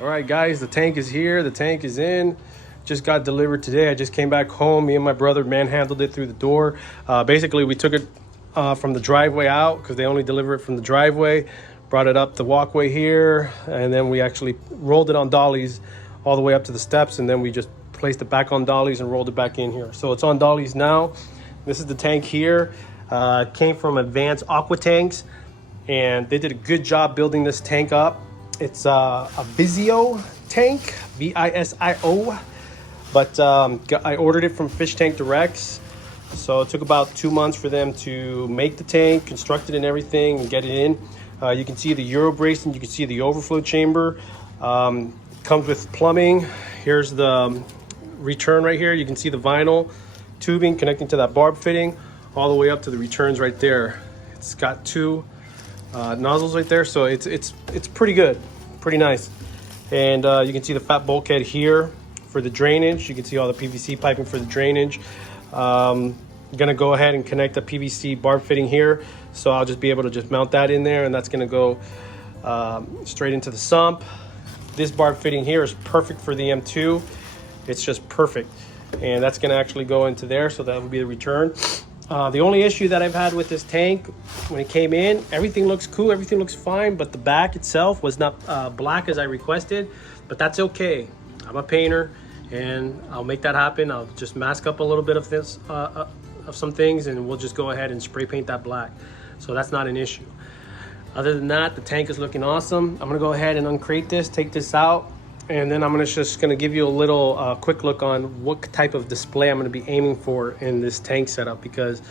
All right, guys, the tank is here. The tank is in. Just got delivered today. I just came back home. Me and my brother manhandled it through the door. Basically, we took it from the driveway out because they only deliver it from the driveway. Brought it up the walkway here, and then we actually rolled it on dollies all the way up to the steps, and then we just placed it back on dollies and rolled it back in here. So it's on dollies now. This is the tank here. It came from Advanced Aqua Tanks, and they did a good job building this tank up. It's a Visio tank, V-I-S-I-O, but I ordered it from Fish Tank Directs. So it took about 2 months for them to make the tank, construct it and everything, and get it in. You can see the Euro brace and you can see the overflow chamber. Comes with plumbing. Here's the return right here. You can see the vinyl tubing connecting to that barb fitting all the way up to the returns right there. It's got two nozzles right there, so it's pretty good, pretty nice. And you can see the fat bulkhead here for the drainage. You can see all the PVC piping for the drainage. I'm gonna go ahead and connect the PVC barb fitting here, so I'll just be able to just mount that in there, and that's gonna go straight into the sump. This barb fitting here is perfect for the M2. It's just perfect, and that's gonna actually go into there, so that will be the return. The only issue that I've had with this tank, when it came in, everything looks cool, everything looks fine, but the back itself was not black as I requested, but that's okay. I'm a painter, and I'll make that happen. I'll just mask up a little bit of this, of some things, and we'll just go ahead and spray paint that black. So that's not an issue. Other than that, the tank is looking awesome. I'm gonna go ahead and uncrate this, take this out, and then I'm just gonna give you a little quick look on what type of display I'm gonna be aiming for in this tank setup, because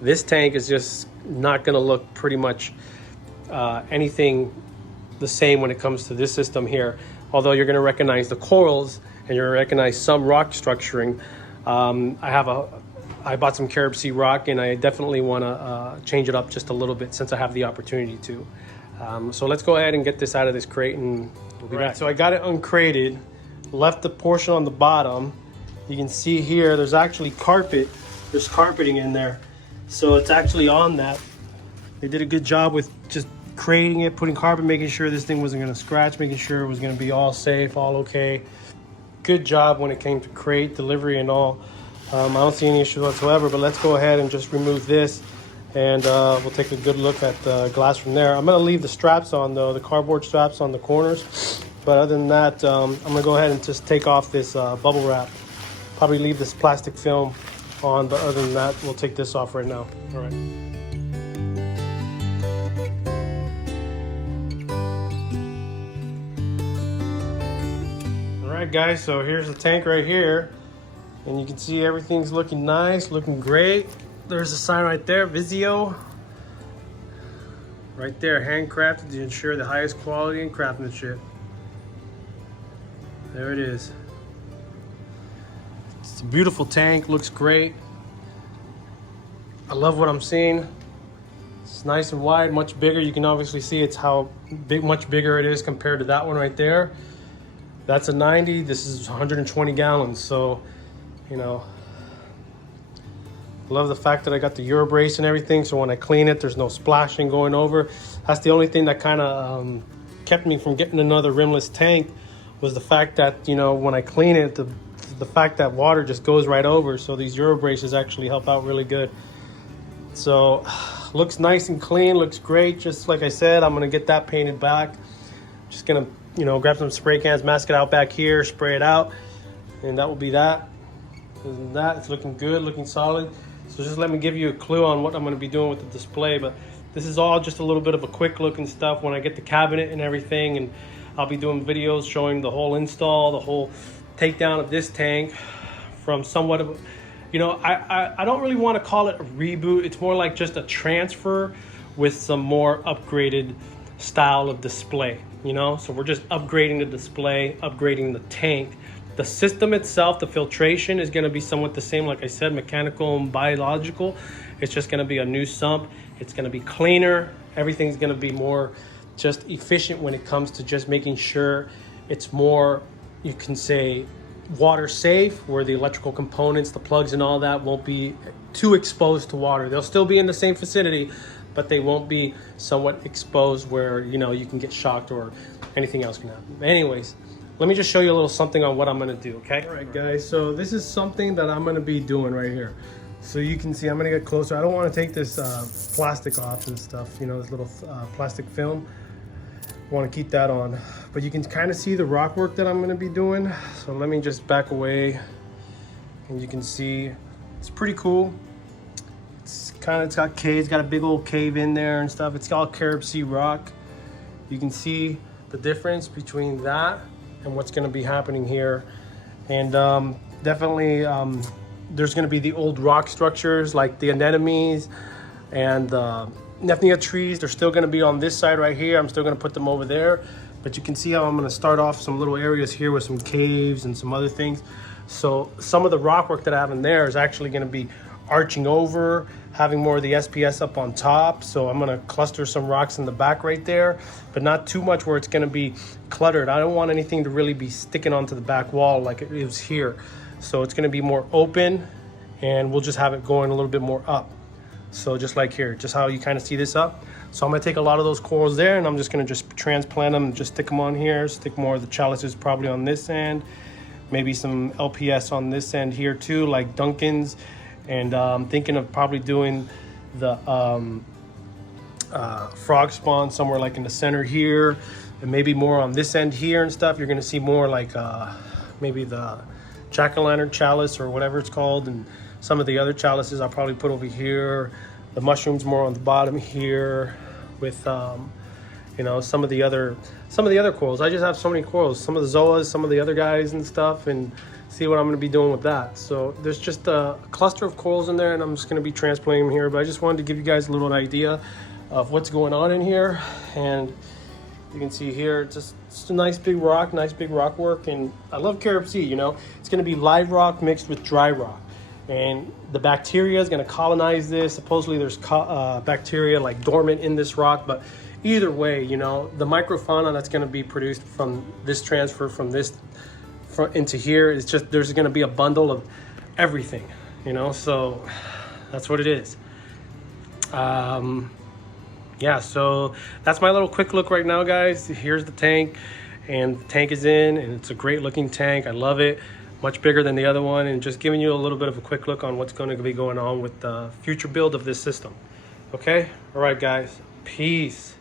this tank is just not gonna look pretty much anything the same when it comes to this system here. Although you're gonna recognize the corals and you're gonna recognize some rock structuring. I bought some Carib Sea rock, and I definitely wanna change it up just a little bit since I have the opportunity to. So let's go ahead and get this out of this crate, and we'll be back. So I got it uncrated, left the portion on the bottom. You can see here, there's actually carpet. There's carpeting in there. So it's actually on that. They did a good job with just crating it, putting carpet, making sure this thing wasn't gonna scratch, making sure it was gonna be all safe, all okay. Good job when it came to crate, delivery and all. I don't see any issue whatsoever, but let's go ahead and just remove this, and we'll take a good look at the glass from there. I'm gonna leave the straps on though, the cardboard straps on the corners. But other than that, I'm gonna go ahead and just take off this bubble wrap. Probably leave this plastic film on, but other than that, we'll take this off right now. All right. All right, guys, so here's the tank right here. And you can see everything's looking nice, looking great. There's a sign right there, Visio. Right there, handcrafted to ensure the highest quality and craftsmanship. There it is. It's a beautiful tank, looks great. I love what I'm seeing. It's nice and wide, much bigger. You can obviously see it's how big, much bigger it is compared to that one right there. That's a 90, this is 120 gallons. So, you know, love the fact that I got the Euro brace and everything, so when I clean it, there's no splashing going over. That's the only thing that kind of kept me from getting another rimless tank, was the fact that, you know, when I clean it, the fact that water just goes right over. So these Euro braces actually help out really good. So looks nice and clean, looks great. Just like I said, I'm gonna get that painted back. Just gonna, you know, grab some spray cans, mask it out back here, spray it out, and that will be that. Other than that, it's looking good, looking solid. So just let me give you a clue on what I'm going to be doing with the display. But this is all just a little bit of a quick look and stuff when I get the cabinet and everything. And I'll be doing videos showing the whole install, the whole takedown of this tank from somewhat of, you know, I don't really want to call it a reboot. It's more like just a transfer with some more upgraded style of display, you know. So we're just upgrading the display, upgrading the tank. The system itself, the filtration is going to be somewhat the same, like I said, mechanical and biological. It's just going to be a new sump. It's going to be cleaner. Everything's going to be more just efficient when it comes to just making sure it's more, you can say, water safe, where the electrical components, the plugs and all that won't be too exposed to water. They'll still be in the same vicinity, but they won't be somewhat exposed where, you know, you can get shocked or anything else can happen. Anyways, let me just show you a little something on what I'm gonna do, okay? All right, guys, so this is something that I'm gonna be doing right here. So you can see, I'm gonna get closer. I don't wanna take this plastic off and stuff, you know, this little plastic film. I wanna keep that on. But you can kind of see the rock work that I'm gonna be doing. So let me just back away. And you can see, it's pretty cool. It's got caves, got a big old cave in there and stuff. It's all Carib Sea rock. You can see the difference between that and what's going to be happening here. And definitely there's going to be the old rock structures like the anemones and the Nephnia trees. They're still going to be on this side right here. I'm still going to put them over there. But you can see how I'm going to start off some little areas here with some caves and some other things. So some of the rock work that I have in there is actually going to be arching over, having more of the SPS up on top. So I'm going to cluster some rocks in the back right there, but not too much where it's going to be cluttered. I don't want anything to really be sticking onto the back wall like it is here. So it's going to be more open, and we'll just have it going a little bit more up. So just like here, just how you kind of see this up. So I'm going to take a lot of those corals there, and I'm just going to just transplant them and just stick them on here. Stick more of the chalices probably on this end. Maybe some LPS on this end here too, like Duncan's. And I'm thinking of probably doing the frog spawn somewhere like in the center here, and maybe more on this end here and stuff. You're gonna see more like maybe the jack-o'-lantern chalice or whatever it's called, and some of the other chalices I'll probably put over here. The mushrooms more on the bottom here with you know, some of the other corals. I just have so many corals, some of the zoas, some of the other guys and stuff, and see what I'm going to be doing with that. So there's just a cluster of corals in there, and I'm just going to be transplanting them here. But I just wanted to give you guys a little idea of what's going on in here. And you can see here, it's a nice big rock work. And I love Carib Sea, you know. It's going to be live rock mixed with dry rock. And the bacteria is going to colonize this. Supposedly there's bacteria like dormant in this rock, but either way, you know, the microfauna that's going to be produced from this transfer from this into here, it's just, there's going to be a bundle of everything, you know. So that's what it is. Yeah, so that's my little quick look right now, guys. Here's the tank, and the tank is in, and it's a great looking tank. I love it. Much bigger than the other one, and just giving you a little bit of a quick look on what's going to be going on with the future build of this system. Okay, all right, guys, peace.